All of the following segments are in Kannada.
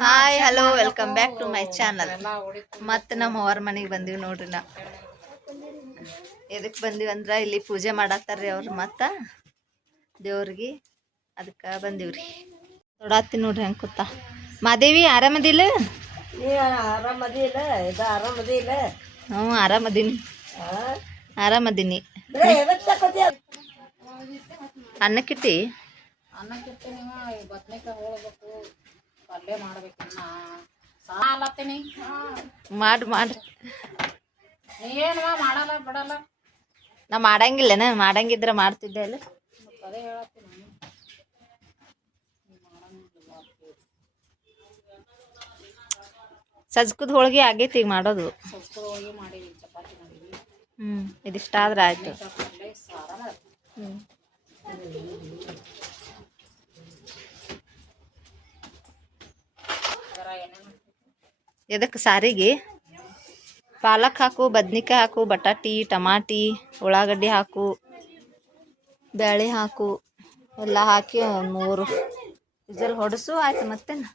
Hi hello welcome back to my channel. ಮತ್ತೆ ನಮ್ಮ ಅವ್ರ ಮನೆಗೆ ಬಂದೀವಿ ನೋಡ್ರಿ. ನಾ ಎದಕ್ಕೆ ಬಂದೀವಿ ಅಂದ್ರೆ ಇಲ್ಲಿ ಪೂಜೆ ಮಾಡತ್ತಾರ್ರಿ ಅವ್ರು ಮತ್ತು ದೇವ್ರಿಗೆ, ಅದಕ್ಕೆ ಬಂದೀವ್ರಿ. ನೋಡತ್ತಿ ನೋಡ್ರಿ ಹೆಂಗೆ ಕೂತ. ಮಾದೇವಿ ಆರಾಮದಿಲ್ಲ? ಹ್ಞೂ ಆರಾಮದೀನಿ ಆರಾಮದೀನಿ. ಅನ್ನಕ್ಕಿಟ್ಟಿ ಮಾಡ್ರಿ ನಾ ಮಾಡಂಗಿಲ್ಲನ, ಮಾಡಂಗಿದ್ರ ಮಾಡ್ತಿದ್ದೆ ಅಲ್ಲ. ಸಜ್ಕದ ಹೋಳಿಗೆ ಆಗೈತಿ ಈಗ ಮಾಡೋದು. ಇದಿಷ್ಟ ಆದ್ರೆ ಆಯ್ತು. ಎದಕ್ಕೆ ಸಾರಿಗೆ ಪಾಲಕ್ ಹಾಕು, ಬದ್ನಿಕಾಯಿ ಹಾಕು, ಬಟಾಟಿ, ಟಮಾಟಿ, ಉಳ್ಳಾಗಡ್ಡಿ ಹಾಕು, ಬೇಳೆ ಹಾಕು, ಎಲ್ಲ ಹಾಕಿ 3 ವಿಜಲ್ ಹೊಡಸು ಆಯ್ತು. ಮತ್ತೇನು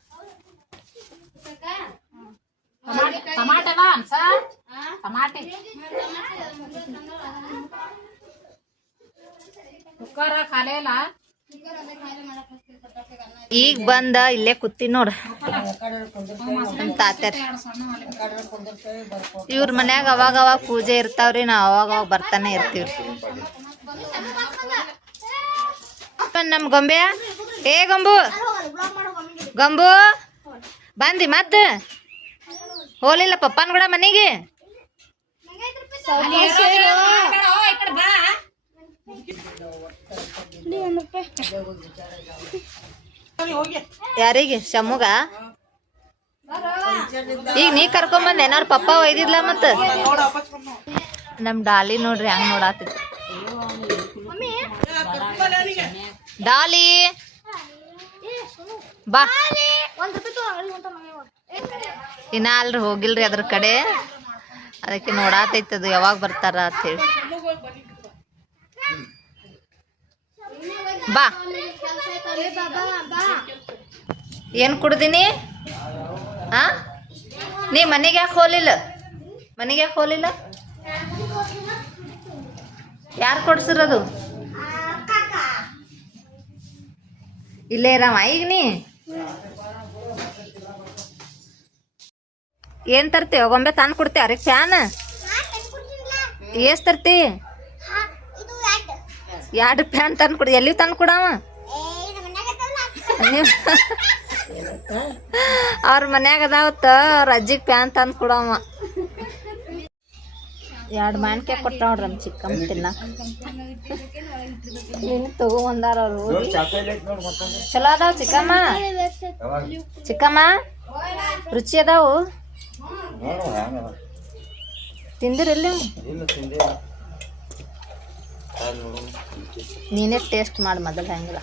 ಈಗ ಬಂದ ಇಲ್ಲೇ ಕೂತಿ ನೋಡ ನಮ್ಮ ತಾತ್ಯಾರ. ಇವ್ರ ಮನ್ಯಾಗ ಅವಾಗ ಪೂಜೆ ಇರ್ತಾವ್ರಿ, ನಾವು ಅವಾಗ ಬರ್ತಾನೆ ಇರ್ತೀವ್ರಿ. ನಮ್ಮ ಗೊಂಬೆ ಗೊಂಬು ಬಂದಿ ಮತ್ತೆ ಹೋಲಿಲ್ಲ ಪಪ್ಪನ್ ಕೂಡ ಮನೆಗೆ. ಯಾರಿಗೆ? ಶಮ್ಮುಗ ಈಗ ನೀ ಕರ್ಕೊಂಬಂದೆ ಏನಾರು ಪಪ್ಪ ಒಯ್ದಿದ್ಲ. ಮತ್ತ ನಮ್ ಡಾಲಿ ನೋಡ್ರಿ ಹಂಗ ನೋಡಾತಿತ್ತು. ಡಾಲಿ ಬಾ. ಇನ್ನ ಅಲ್ರಿ ಹೋಗಿಲ್ರಿ ಅದ್ರ ಕಡೆ, ಅದಕ್ಕೆ ನೋಡಾತೈತದು ಯಾವಾಗ ಬರ್ತಾರ ಅಂತ ಹೇಳಿ. ಬಾ. ಏನ್ ಕುಡ್ದೀನಿ? ನೀ ಮನೆಗೆ ಯಾಕೆ ಹೋಲಿಲ್ಲ? ಮನೆಗೆ ಯಾಕೆ ಹೋಲಿಲ್ಲ? ಯಾರು ಕೊಡ್ಸಿರೋದು? ಇಲ್ಲೇ ಇರವ ಈಗ ನೀ. ಏನ್ ತರ್ತೀವ? ಗೊಂಬೆ ತಂದು ಕೊಡ್ತೀಯ ಅವ್ರಿಗೆ? ಫ್ಯಾನ್ ಎಷ್ಟ್ ತರ್ತಿ? 2 ಫ್ಯಾನ್ ತಂದು ಕೊಡಿ. ಎಲ್ಲಿ ತಂದು ಕೊಡವ? ಅವ್ರ ಮನ್ಯಾಗ ಅದಾವತ್ತ, ಅವ್ರ ಅಜ್ಜಿಗೆ ಫ್ಯಾನ್ ತಂದು ಕೊಡವ. 2 ಮಾನ್ಕಾಯಿ ಕೊಟ್ಟ ನೋಡ್ರಿ ನಮ್ಮ ಚಿಕ್ಕಮ್ಮ ತಿನ್ನಕ. ನೀನು ತಗೊಂಬಂದಾರ ಅವರು. ಚಲೋ ಅದಾವ ಚಿಕ್ಕಮ್ಮ? ಚಿಕ್ಕಮ್ಮ ರುಚಿ ಅದಾವು? ತಿಂದಿರಿಲ್ಲ? ನೀನೇ ಟೇಸ್ಟ್ ಮಾಡಿ ಮೊದಲು. ಹೆಂಗಿಲ್ಲ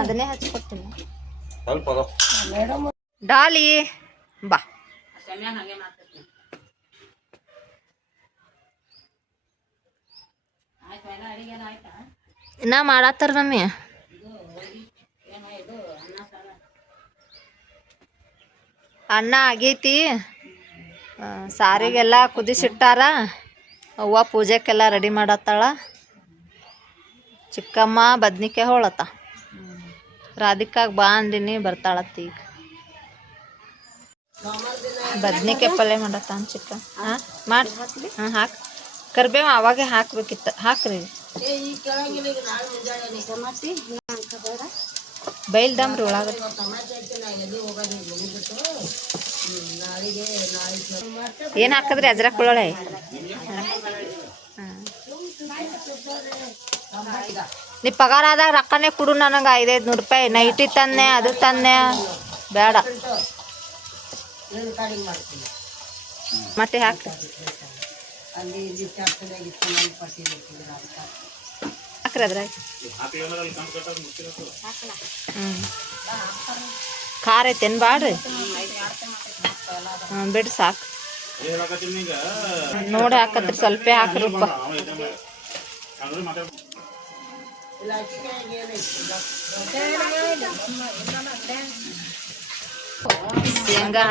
ಅದನ್ನೇ ಹಚ್ಕೊಡ್ತೀನಿ. ಡಾಲಿ ಬಾ. ಇನ್ನ ಮಾಡತ್ತಾರ ಮಮ್ಮಿ. ಅನ್ನ ಆಗೈತಿ, ಸಾರಿಗೆಲ್ಲ ಕುದಿಸಿಟ್ಟಾರ. ಅವ್ವ ಪೂಜೆಕ್ಕೆಲ್ಲ ರೆಡಿ ಮಾಡತ್ತಾಳ. ಚಿಕ್ಕಮ್ಮ ಬದ್ನಿಕಾಯಿ ಹೋಳತ್ತ. ರಾಧಿಕಾಗ ಬಾ ಅಂದಿನಿ, ಬರ್ತಾಳತ್ತ ಈಗ. ಬದ್ನಿಕಾಯಿ ಪಲ್ಯ ಮಾಡತ್ತ ಚಿಕ್ಕ. ಮಾಡಿ ಹಾಕಿ. ಕರ್ಬೇವ ಅವಾಗೆ ಹಾಕ್ಬೇಕಿತ್ತು, ಹಾಕ್ರಿ. ಬೈಲ್ದಮ್ರಿ ಉಳ್ಳಾಗಡ್ಡಿ. ಏನು ಹಾಕಿದ್ರಿ? ಅಜ್ರಕ್ ಬೆಳ್ಳುಳ್ಳಿ. ನೀ ಪಗಾರ ಆದಾಗ ರೊಕ್ಕನೇ ಕೊಡು ನನಗೆ. 500 ರೂಪಾಯಿ ನೈಟಿ ತಂದೆ, ಅದು ತಂದೆ. ಬೇಡ ಮತ್ತೆ ಹಾಕ್ರಿ. ಹಾಕ್ರಿ ಅದ್ರಾಗ. ಖಾರ ಐತೇನು ಬಾಡ್ರಿ? ಬಿಡ್ರಿ ಸಾಕು. ನೋಡಿ ಹಾಕತ್ರಿ, ಸ್ವಲ್ಪ ಹಾಕ್ರಪ್ಪ. ಶೇಂಗಾ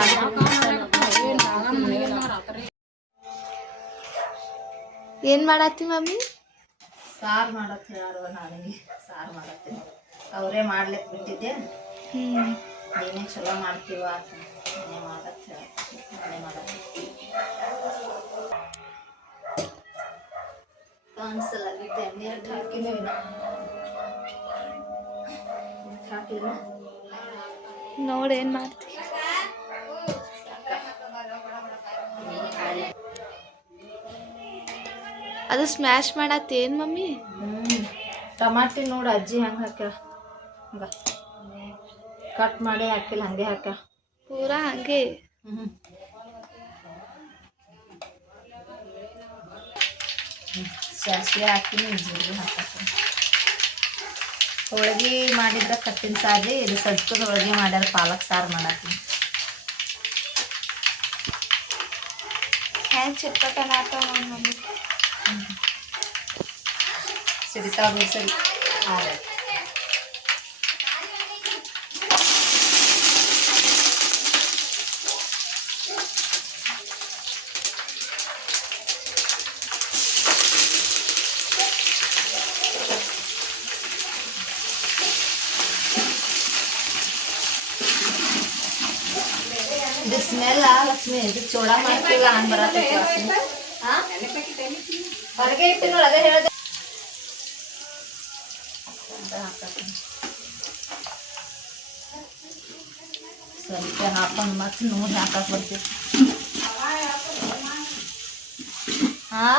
ಏನ್ ಮಾಡತ್ತಿ ಮಮ್ಮಿ? ಸಾರು ಮಾಡತ್ತಿ ಯಾರು ನನಗೆ ಸಾರು ಮಾಡತ್ತೀನಿ. ಅವರೇ ಮಾಡ್ಲಿಕ್ಕೆ ಬಿಟ್ಟಿದ್ದೆ. ನೀನೇ ಚಲೋ ಮಾಡ್ತೀವ ನಾನೇ ಮಾಡತ್ತೆ ನಾನೇ ಮಾಡತ್ತೆ ಕಾಣಿಸಲಾಗಿದ್ದೆ ಎಣ್ಣೆ ಹಾಕಿನೂ ಇಲ್ಲ ಹಾಕಿಲ್ಲ ನೋಡಿ ಏನ್ ಮಾಡ್ತಿ. ಅದು ಸ್ಮ್ಯಾಶ್ ಮಾಡತ್ತಿ ಏನ್ ಮಮ್ಮಿ? ಟಮಾಟಿ ನೋಡಿ ಅಜ್ಜಿ ಹಂಗೆ ಹಾಕ್ಯಾಳ ಹಂಗ ಕಟ್ ಮಾಡಿ ಹಾಕಿಲ್ಲ ಹಂಗೆ ಹಾಕ ಪೂರಾ ಹಂಗೆ. ಸಾಸಿವೆ ಹಾಕಿನಿ ಜೀರಿಗೆ ಹಾಕತ್ತೀನಿ. ಹೋಳಿಗೆ ಮಾಡಿದ್ರ ಕಟ್ಟಿನ ಸಾರಿ ಇದು ಸಜ್ಕದ ಹೋಳಿಗೆ ಮಾಡ್ಯಾರ ಪಾಲಕ್ ಸಾರು ಮಾಡತ್ತೀನಿ. ಹ್ಯಾಂಗ ಚಿಟ್ಪಟನ ಆಗ್ತಾವ ನೋಡಿ ಮಮ್ಮಿ. ಸಿಡಿತಾವ ಸರಿ ಇದು ಸ್ಮೆಲ್ ಲಕ್ಷ್ಮಿ ಇದು ಚೋಡ ಮಾಡ್ತೀವ ಹಂಗೆ ಬರತ್ತೈತಿ ಹೊರಗೆ ಇಟ್ಟು ನೋಡಿ ಅದೇ ಹೇಳ್ದೆ ಸ್ವಲ್ಪ ಹಾಕೊಂಡು ಮತ್ತೆ ನೋಡಿ ಹಾಕಕ್ ಬರ್ತೀವಿ. ಹಾ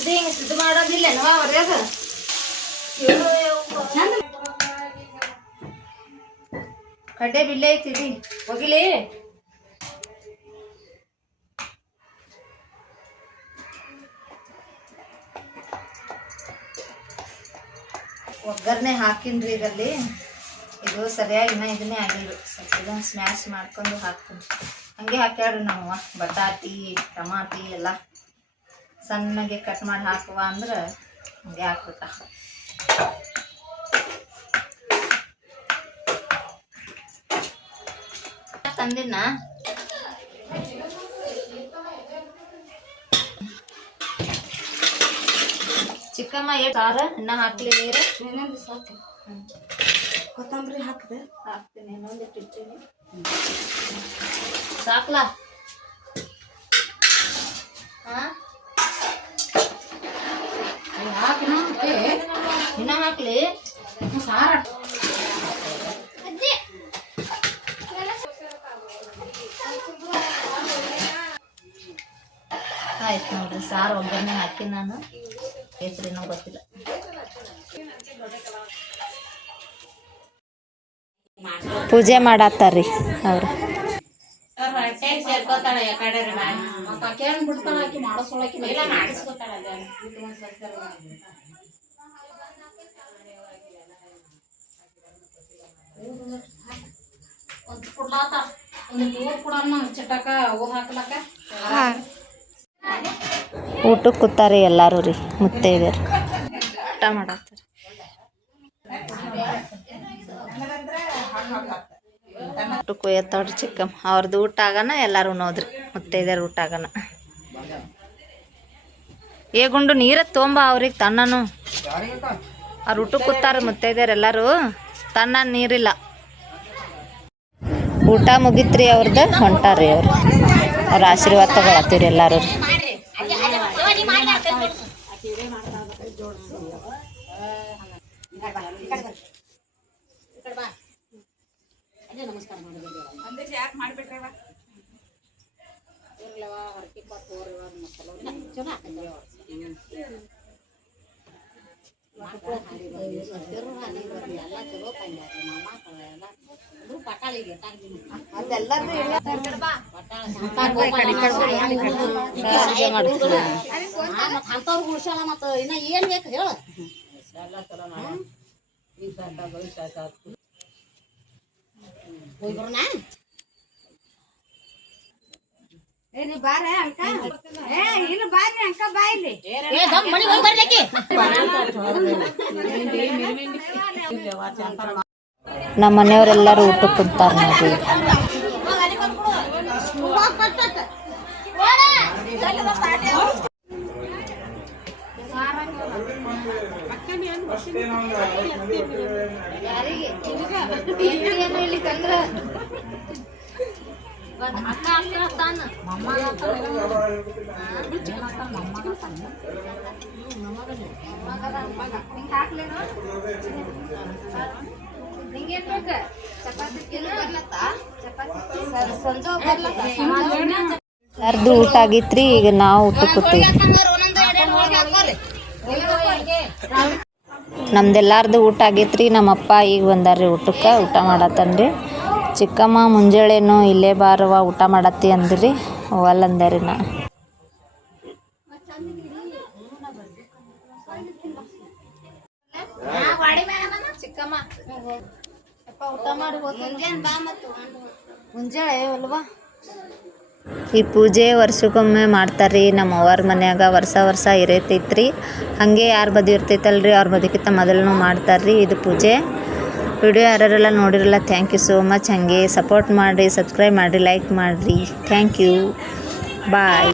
ಇದು ಹಿಂಗೆ ಸಿದ್ದು ಮಾಡೋದಿಲ್ಲೇನವಾ ಹೊರ್ಯಾಗ ಕಡ್ಡೆ ಬಿಲ್ಲೆ ಐತಿದಿ ಹೋಗಿಲಿ. ಒಗ್ಗರಣೆ ಹಾಕಿನ್ರಿ ಇದಲ್ಲಿ ಇದು ಸರಿಯಾಗಿ ಇನ್ನ ಇದನ್ನೇ ಆಗಿಲ್ಲ. ಸ್ವಲ್ಪ ಇದನ್ನ ಸ್ಮ್ಯಾಶ್ ಮಾಡ್ಕೊಂಡು ಹಾಕ್ತೀನಿ. ಹಂಗೆ ಹಾಕ್ಯಾಡ್ರಿ ನಾವು ಬಟಾಟಿ ಟಮಾಟಿ ಎಲ್ಲ ಸಣ್ಣಗೆ ಕಟ್ ಮಾಡಿ ಹಾಕುವ ಅಂದ್ರೆ ಹಂಗೆ ಹಾಕ್ಬಿಟ್ಟ. ತಂದಿನ ಚಿಕ್ಕಮ್ಮ ಸಾರ ಇನ್ನ ಹಾಕ್ಲಿ ನೀರು ಇನ್ನೊಂದು ಸಾಕು. ಕೊತ್ತಂಬರಿ ಹಾಕಿದೆ ಹಾಕ್ತೀನಿ ಇನ್ನೊಂದಿಟ್ಟು ಇಡ್ತೀನಿ ಸಾಕ್ಲಾ. ಇನ್ನ ಹಾಕ್ಲಿ ಸಾರ ಆಯ್ತು ನೋಡ್ರಿ. ಸಾರು ಒಗ್ಗರಣೆ ಹಾಕಿ ನಾನು ಹೆಸರೇನೋ ಗೊತ್ತಿಲ್ಲ. ಪೂಜೆ ಮಾಡತ್ತಾರ್ರಿ ಅವ್ರು. ಊಟಕ್ಕೆ ಕೂತಾರಿ ಎಲ್ಲಾರು ರೀ ಮುತ್ತೈದೆರು ಊಟ ಮಾಡತ್ತಾರ. ಊಟಕ್ಕೆ ಒಯ್ಯತ್ತಾವ್ರಿ ಚಿಕ್ಕಮ್ಮ ಅವ್ರದ್ದು ಊಟ ಆಗನ ಎಲ್ಲಾರು ನೋದ್ರಿ ಮುತ್ತೈದೆರು ಊಟ ಆಗನ. ಏ ಗುಂಡು ನೀರ ತೊಂಬ ಅವ್ರಿಗೆ ತಣ್ಣನು ಅವ್ರು ಊಟಕ್ಕೆ ಕೂತಾರ ಮುತ್ತೈದೆರು ಎಲ್ಲಾರು ತಣ್ಣ ನೀರಿಲ್ಲ. ಊಟ ಮುಗಿತ್ರಿ ಅವ್ರದ್ದು ಹೊಂಟಾರ್ರಿ ಅವ್ರು. ಅವ್ರ ಆಶೀರ್ವಾದ ತಗೊಳತ್ತೀವ್ರಿ ಎಲ್ಲಾರು ರೀ. ಏನ್ ಬೇಕು ಹೇಳ ನಮ್ಮ ಮನೆಯವರೆಲ್ಲರೂ ಊಟಕ್ಕೆ ಕುಂತಾರ ನೋಡ್ರಿ. ಎಲ್ಲಾರ್ದು ಊಟ ಆಗೈತ್ರಿ. ಈಗ ನಾವು ಊಟಕ್ಕೆ ಕೂತೀವಿ. ನಮ್ದೆಲ್ಲಾರ್ದು ಊಟ ಆಗೈತ್ರಿ. ನಮ್ಮಪ್ಪ ಈಗ ಬಂದಾರ್ರಿ ಊಟಕ್ಕೆ. ಊಟ ಮಾಡತ್ತನ್ರಿ. ಚಿಕ್ಕಮ್ಮ ಮುಂಜಾಳೆನೋ ಇಲ್ಲೇ ಬಾರವ ಊಟ ಮಾಡತ್ತಿ ಅಂದ್ರಿ. ಒಲ್ಲಂದ್ರಿ ನಾ. ಮುಂಜಾಳೆ ಅಲ್ವಾ ಈ ಪೂಜೆ ವರ್ಷಕ್ಕೊಮ್ಮೆ ಮಾಡ್ತಾರ್ರಿ ನಮ್ಮ ಅವ್ರ ಮನ್ಯಾಗ. ವರ್ಷ ಇರತೈತ್ರಿ. ಹಾಗೆ ಯಾರು ಬದಿ ಇರ್ತೈತಲ್ರಿ ಅವ್ರ ಬದಿಕಿಂತ ಮೊದಲು ಮಾಡ್ತಾರ್ರಿ ಇದು ಪೂಜೆ. ವಿಡಿಯೋ ಯಾರೆಲ್ಲ ನೋಡಿರಲ್ಲ ಥ್ಯಾಂಕ್ ಯು ಸೋ ಮಚ್. ಹಾಗೆ ಸಪೋರ್ಟ್ ಮಾಡಿರಿ, ಸಬ್ಸ್ಕ್ರೈಬ್ ಮಾಡಿರಿ, ಲೈಕ್ ಮಾಡಿರಿ. Thank you. ಬಾಯ್.